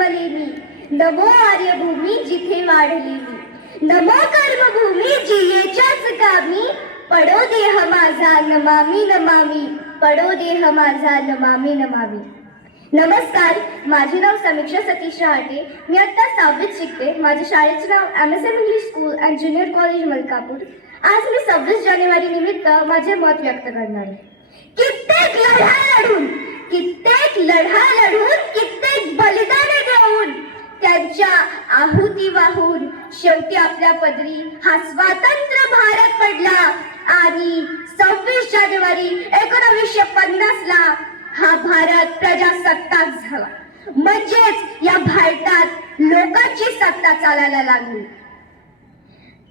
जन्मले मी, नमो आर्यभूमी जिथे वाढली मी, नमो कर्मभूमी जियेच्याच कामी, पडो देह माझा नमामि नमामि, पडो देह माझा नमामि नमामि. नमस्कार, माझे नाव समीक्षा सतीश रहाटे. मी आता 6वीत शिकते. माझ्या शाळेचे नाव MSM English school and junior college Malkapur. आज मी 26 जानेवारी निमित्त माझे मत व्यक्त करणार आहे. कित्येक लढा लढून कित्येक बलिदाने देऊन त्यांच्या आहुती वाहून शेवटी आपल्या पदरी हा स्वतंत्र भारत पडला आणि 26 जानेवारी 1950 ला हा भारत प्रजासत्ताक झाला. म्हणजेच या भारतात लोकांची सत्ता चालायला लागली.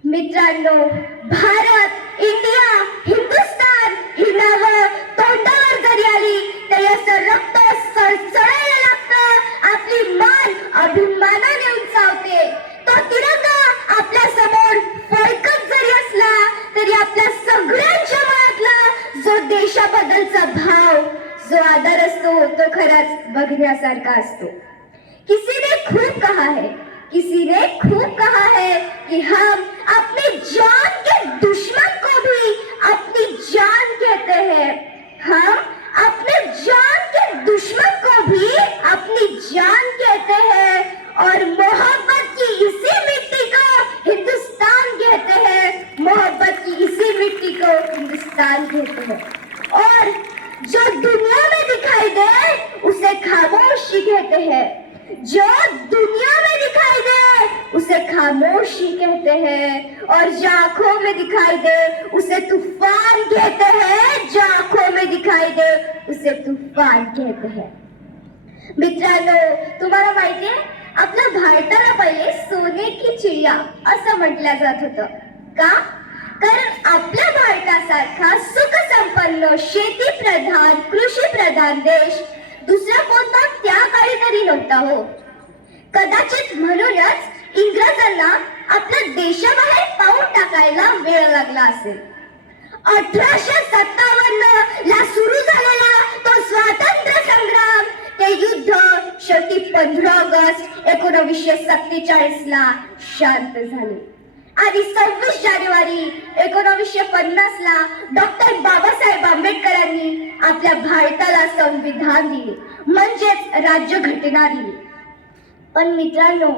मित्रांनो, भारत, इंडिया, हिंदुस्तान ही नावं तोंडावर जरी आली तरी असं रक्त सळसळायला लागतं. आपली मान अभिमानाने उंचावते. तो तिरंगा आपल्या समोर फडकत जरी असला तरी आपल्या सगळ्यांच्या मनातला जो देशाबद्दलचा भाव, जो आदर असतो तो खरंच बघण्यासारखा असतो. किसी ने खूब कहा है कि हम अपनी जान के दुश्मन को भी अपनी जान कहते हैं. हम अपने जान के दुश्मन को भी अपनी जान कहते हैं और मोहब्बत की इसी मिट्टी को हिंदुस्तान कहते हैं. मोहब्बत की इसी मिट्टी को हिंदुस्तान कहते हैं. और जो दुनिया में दिखाई दे उसे खामोशी कहते हैं. जो दुनिया में दिखाई दे उसे खामोशी कहते हैं. और जो आंखों में दिखाई दे उसे तूफान कहते हैं. जो आंखों में दिखाई दे उसे तूफान कहते हैं. मित्रांनो, तुम्हाला माहितीये, आपल्या भारताला पहिले सोने की चिडिया असं म्हटलं जात होतं. का? कारण आपल्या भारतासारखा सुखसंपन्न, शेती प्रधान, कृषी प्रधान देश दुसरा कोणता त्या काळी तरी नव्हता हो. कदाचित म्हणूनच इंग्रजांना आपल्या देशाबाहेर पाऊल टाकायला वेळ लागला असेल. 1857 ला सुरू झालेला तो स्वातंत्र्य संग्राम, ते युद्ध शेवटी 15 ऑगस्ट 1947 ला शांत झाले. आणि 26 जानेवारी 1950 ला डॉक्टर बाबासाहेब आंबेडकरांनी आपल्या भारताला संविधान दिले, म्हणजेच राज्यघटना दिली. पण मित्रांनो,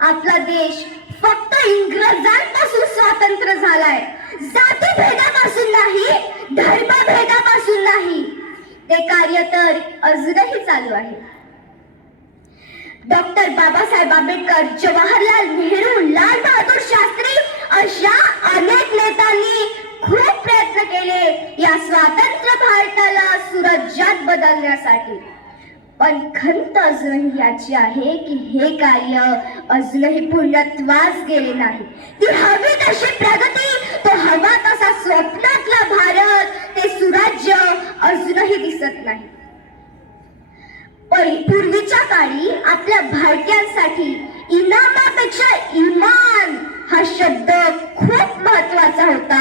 आपला देश फक्त इंग्रजांपासून स्वतंत्र झालाय. जातीभेदापासून नाही, धर्मभेदापासून नाही. ते कार्य तर अजूनही चालू आहे. डॉक्टर बाबासाहेब आंबेडकर, जवाहरलाल नेहरू, लाल बहादूर शास्त्री अशा अनेक नेत्यांनी खूप प्रयत्न केले या स्वतंत्र भारताला सुरज्यात बदलण्यासाठी. पण खंत अजूनही याची आहे की हे कार्य अजूनही पूर्णत्वास गेले नाही. ती हवी तशी प्रगती, तो हवा तसा स्वप्नातला भारत, ते सुराज्य अजूनही दिसत नाही. पूर्वीच्या काळी आपल्या भारतीयांसाठी इनामापेक्षा इमान हा शब्द खूप महत्वाचा होता.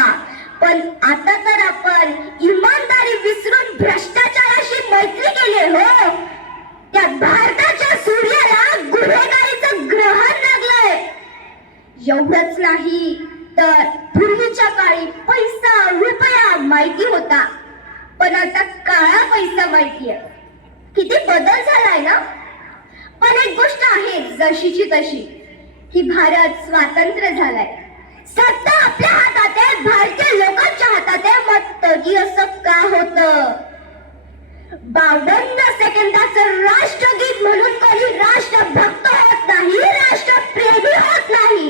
पण आता तर आपण इमानदारी विसरून भ्रष्टाचाराशी मैत्री केली हो. त्या भारताच्या सूर्याला गुन्हेगारीचं ग्रहण लागलंय. एवढंच नाही तर पूर्वीच्या काळी पैसा, रुपया माहिती होता, पण आता काळा पैसा माहितीये. किती बदल झालाय ना. पण एक गोष्ट आहे जशीची तशी, की भारत स्वातंत्र्य झालाय. सत्ता आपल्या हातात आहे, भारतीय लोकांच्या हातात आहे. मग तरी असं का होतं? 52 सेकंदाचं राष्ट्रगीत म्हणून कोणी राष्ट्रभक्त होत नाही, राष्ट्रप्रेमी होत नाही.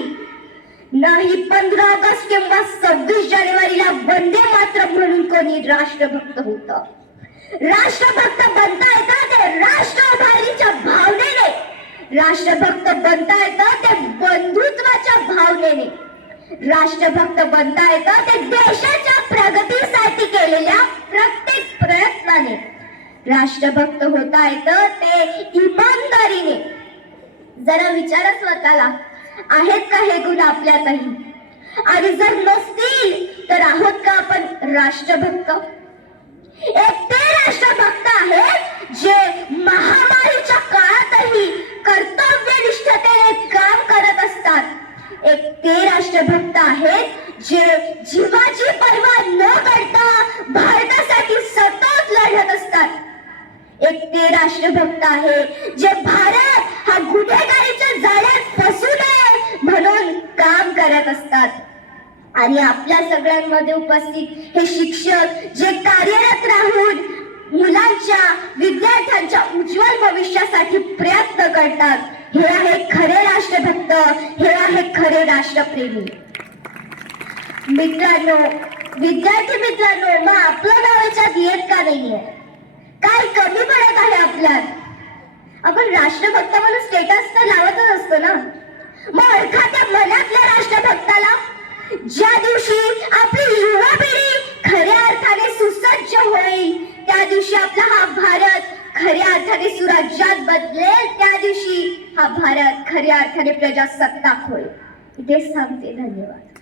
नाही 15 ऑगस्ट किंवा 26 जानेवारीला वंदे मातरम म्हणून कोणी राष्ट्रभक्त होतं. राष्ट्रभक्त बनता येतं ते राष्ट्र उभारणीच्या भावनेने. राष्ट्रभक्त बनता येतं ते बंधुत्वाच्या भावनेने. राष्ट्रभक्त बनता येतं ते देशाच्या प्रगतीसाठी केलेल्या प्रत्येक प्रयत्नाने. राष्ट्रभक्त होता येतं ते इमानदारीने. जरा विचारा स्वतःला, आहेत का हे गुण आपल्यातही? आणि जर नसतील तर आहोत का आपण राष्ट्रभक्त? एक ते राष्ट्रभक्त आहेत जे महामारीच्या काळातही कर्तव्य आहे, जे भारत हा गुन्हेगारीच्या जाळ्यात फसू नये म्हणून काम करत असतात. आणि आपल्या सगळ्यांमध्ये उपस्थित हे शिक्षक जे कार्यरत राहून मुलांच्या विद्यार्थ्यांच्या उज्ज्वल भविष्यासाठी प्रयत्न करतात, हे आहे खरे राष्ट्रभक्त, हे आहे खरे राष्ट्रप्रेमी. मित्रांनो, विद्यार्थी मित्रांनो, मग आपलं नाव याच्यात येत का नाहीये? काय कमी पडत आहे आपल्यात? आपण राष्ट्रभक्त म्हणून स्टेटस तर लावतच असतो ना. मग एखाद्या मनातल्या राष्ट्रभक्ताला ज्या दिवशी आपली युवा पिढी खऱ्या अर्थाने सुसज्ज होईल, त्या दिवशी आपला हा भारत खऱ्या अर्थाने सुराज्यात बदलेल, त्या दिवशी हा भारत खऱ्या अर्थाने प्रजासत्ताक होईल. इथेच थांबते. धन्यवाद.